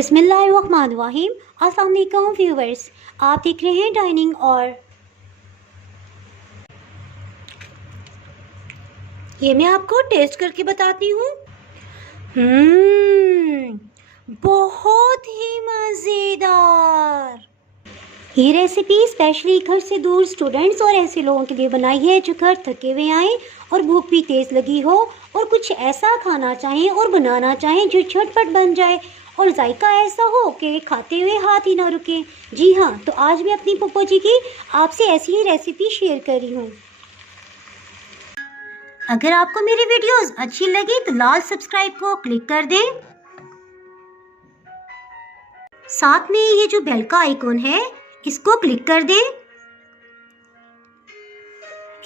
बिस्मिल्लाहिर्रहमानिर्रहीम। अस्सलाम वालेकुम व्यूवर्स, आप देख रहे हैं डाइनिंग और ये मैं आपको टेस्ट करके बताती हूँ। बहुत ही मज़ेदार। ये रेसिपी स्पेशली घर से दूर स्टूडेंट्स और ऐसे लोगों के लिए बनाई है जो घर थके हुए आए और भूख भी तेज़ लगी हो और कुछ ऐसा खाना चाहें और बनाना चाहें जो झटपट बन जाए और जायका ऐसा हो कि खाते हुए हाथ ही ना रुके। जी हाँ, तो आज मैं अपनी पप्पो जी की आपसे ऐसी ही रेसिपी शेयर कर रही हूँ। अगर आपको मेरी वीडियोस अच्छी लगी तो लाल सब्सक्राइब को क्लिक कर दें। साथ में ये जो बेल का आइकॉन है इसको क्लिक कर दें।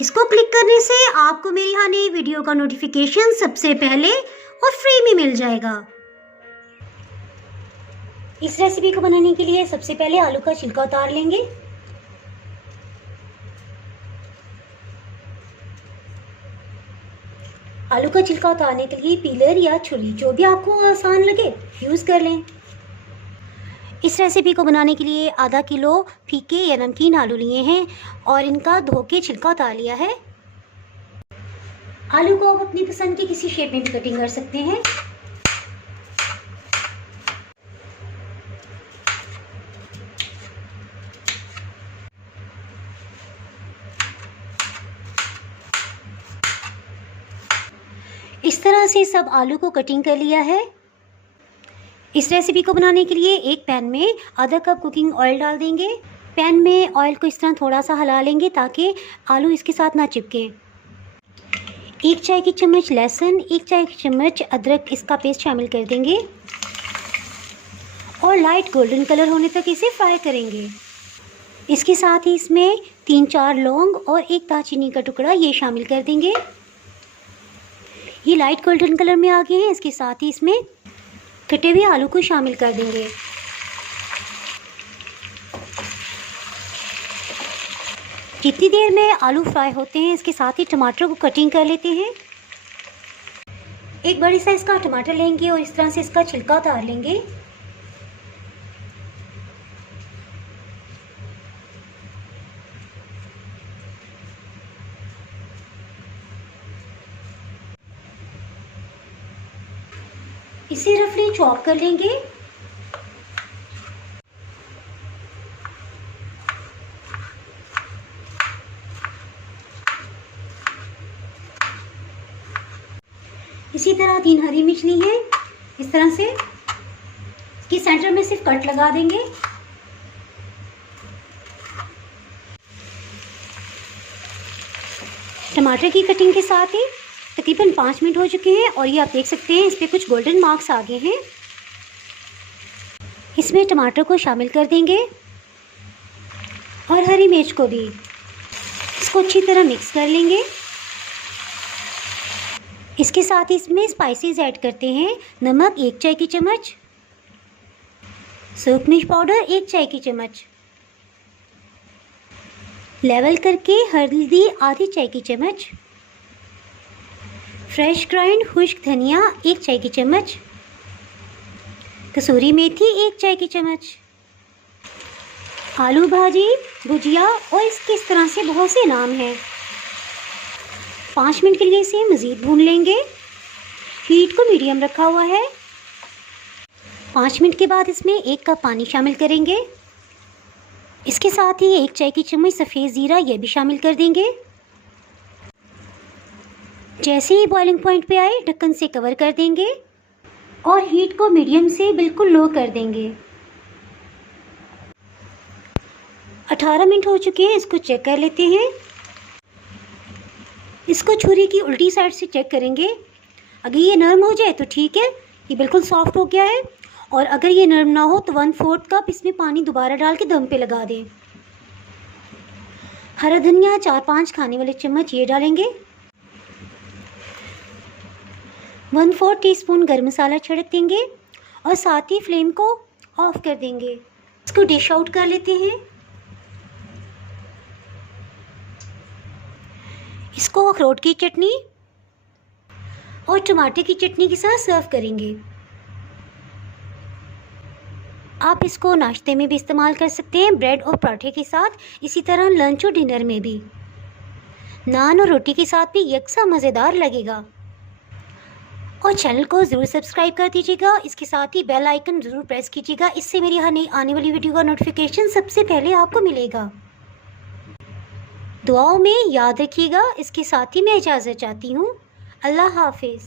इसको क्लिक करने से आपको मेरी आने वाली वीडियो का नोटिफिकेशन सबसे पहले और फ्री में मिल जाएगा। इस रेसिपी को बनाने के लिए सबसे पहले आलू का छिलका उतार लेंगे। आलू का छिलका उतारने के लिए पीलर या छुरी जो भी आपको आसान लगे यूज़ कर लें। इस रेसिपी को बनाने के लिए आधा किलो फीके या नमकीन आलू लिए हैं और इनका धो के छिलका उतार लिया है। आलू को आप अपनी पसंद की किसी शेप में भी कटिंग कर सकते हैं। इस तरह से सब आलू को कटिंग कर लिया है। इस रेसिपी को बनाने के लिए एक पैन में आधा कप कुकिंग ऑयल डाल देंगे। पैन में ऑयल को इस तरह थोड़ा सा हिला लेंगे ताकि आलू इसके साथ ना चिपके। 1 चाय की चम्मच लहसुन, 1 चाय की चम्मच अदरक इसका पेस्ट शामिल कर देंगे और लाइट गोल्डन कलर होने तक इसे फ्राई करेंगे। इसके साथ ही इसमें 3-4 लौंग और 1 दालचीनी का टुकड़ा ये शामिल कर देंगे। ये लाइट गोल्डन कलर में आ गए हैं। इसके साथ ही इसमें कटे हुए आलू को शामिल कर देंगे। जितनी देर में आलू फ्राई होते हैं इसके साथ ही टमाटर को कटिंग कर लेते हैं। एक बड़ी साइज़ का टमाटर लेंगे और इस तरह से इसका छिलका उतार लेंगे। इसे रफली चॉप कर लेंगे। इसी तरह 3 हरी मिर्च ली है। इस तरह से इसके सेंटर में सिर्फ कट लगा देंगे। टमाटर की कटिंग के साथ ही तकरीबन 5 मिनट हो चुके हैं और ये आप देख सकते हैं इस पर कुछ गोल्डन मार्क्स आ गए हैं। इसमें टमाटर को शामिल कर देंगे और हरी मिर्च को भी। इसको अच्छी तरह मिक्स कर लेंगे। इसके साथ ही इसमें स्पाइसेस ऐड करते हैं। नमक 1 चाय की चम्मच, सूख मिर्च पाउडर 1 चाय की चम्मच, लेवल करके हल्दी आधी चाय की चम्मच, फ्रेश ग्राइंड खुश्क धनिया 1 चाय की चम्मच, कसूरी मेथी 1 चाय की चम्मच, आलू भाजी, भुजिया और इसके इस तरह से बहुत से नाम हैं। 5 मिनट के लिए इसे मज़ीद भून लेंगे। हीट को मीडियम रखा हुआ है। 5 मिनट के बाद इसमें 1 कप पानी शामिल करेंगे। इसके साथ ही 1 चाय की चम्मच सफ़ेद ज़ीरा ये भी शामिल कर देंगे। जैसे ही बॉइलिंग पॉइंट पे आए ढक्कन से कवर कर देंगे और हीट को मीडियम से बिल्कुल लो कर देंगे। 18 मिनट हो चुके हैं। इसको चेक कर लेते हैं। इसको छुरी की उल्टी साइड से चेक करेंगे। अगर ये नरम हो जाए तो ठीक है, ये बिल्कुल सॉफ्ट हो गया है। और अगर ये नरम ना हो तो 1/4 कप इसमें पानी दोबारा डाल के दम पे लगा दें। हरा धनिया 4-5 खाने वाले चम्मच ये डालेंगे। 1/4 टीस्पून गर्म मसाला छिड़क देंगे और साथ ही फ्लेम को ऑफ कर देंगे। इसको डिश आउट कर लेते हैं। इसको अखरोट की चटनी और टमाटर की चटनी के साथ सर्व करेंगे। आप इसको नाश्ते में भी इस्तेमाल कर सकते हैं, ब्रेड और पराठे के साथ, इसी तरह लंच और डिनर में भी। नान और रोटी के साथ भी यकसा मज़ेदार लगेगा। और चैनल को ज़रूर सब्सक्राइब कर दीजिएगा, इसके साथ ही बेल आइकन ज़रूर प्रेस कीजिएगा, इससे मेरी हर नई आने वाली वीडियो का नोटिफिकेशन सबसे पहले आपको मिलेगा। दुआओं में याद रखिएगा। इसके साथ ही मैं इजाज़त चाहती हूँ। अल्लाह हाफिज़।